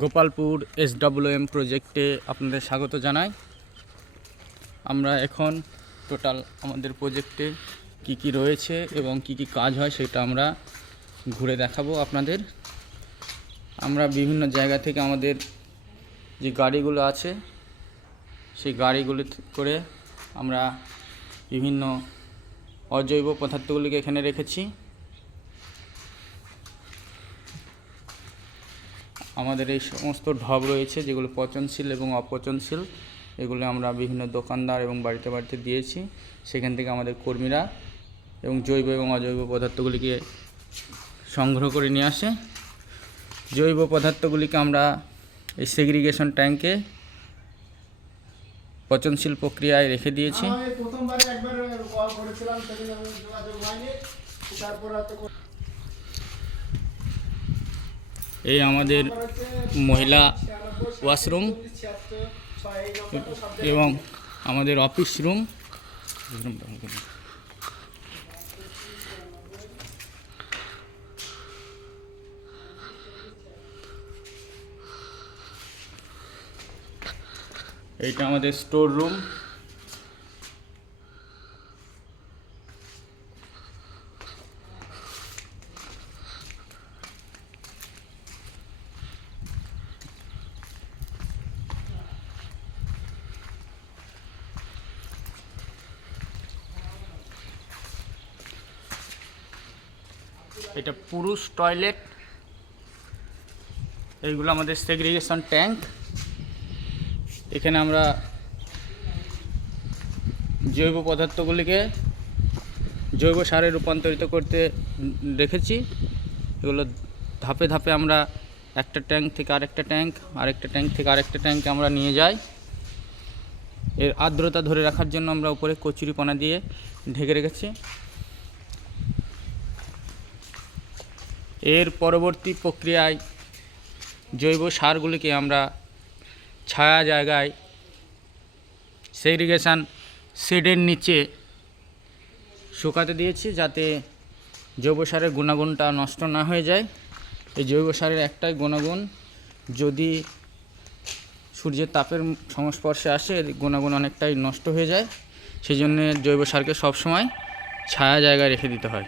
Gopalpur SWM প্রজেক্টে আপনাদের স্বাগত জানাই। আমরা এখন টোটাল আমাদের প্রজেক্টে কি কি রয়েছে এবং কি কি কাজ হয় সেটা আমরা ঘুরে দেখাবো আপনাদের। আমরা বিভিন্ন জায়গা থেকে আমাদের যে গাড়িগুলো আছে সেই গাড়িগুলো করে আমরা বিভিন্ন অজৈব পদার্থগুলিকে এখানে রেখেছি। আমাদের এই সমস্ত ঢব রয়েছে যেগুলো পচনশীল এবং অপচনশীল, এগুলো আমরা বিভিন্ন দোকানদার এবং বাড়িতে বাড়িতে দিয়েছি। সেখান থেকে আমাদের কর্মীরা এবং জৈব এবং অজৈব পদার্থগুলিকে সংগ্রহ করে নিয়ে আসে। জৈব পদার্থগুলিকে আমরা এই সেগ্রিগেশন ট্যাঙ্কে পচনশীল প্রক্রিয়ায় রেখে দিয়েছি। এই আমাদের মহিলা ওয়াশরুম এবং আমাদের অফিস রুম। এইটা আমাদের স্টোর রুম। এটা পুরুষ টয়লেট। এইগুলো আমাদের সেগ্রিগেশন ট্যাঙ্ক। এখানে আমরা জৈব পদার্থগুলিকে জৈব সারে রূপান্তরিত করতে রেখেছি। এগুলো ধাপে ধাপে আমরা একটা ট্যাঙ্ক থেকে আরেকটা ট্যাঙ্ক, আরেকটা ট্যাঙ্ক থেকে আরেকটা ট্যাঙ্কে আমরা নিয়ে যাই। এর আর্দ্রতা ধরে রাখার জন্য আমরা উপরে কচুরিপানা দিয়ে ঢেকে রেখেছি। এর পরবর্তী প্রক্রিয়ায় জৈব সারগুলিকে আমরা ছায়া জায়গায় সেগ্রিগেশন শেডের নিচে শুকাতে দিয়েছি, যাতে জৈব সারের গুণাগুণটা নষ্ট না হয়ে যায়। এই জৈব সারের একটাই গুণাগুণ, যদি সূর্যের তাপের সংস্পর্শে আসে এর গুণাগুণ অনেকটাই নষ্ট হয়ে যায়। সেই জন্য জৈব সারকে সবসময় ছায়া জায়গায় রেখে দিতে হয়।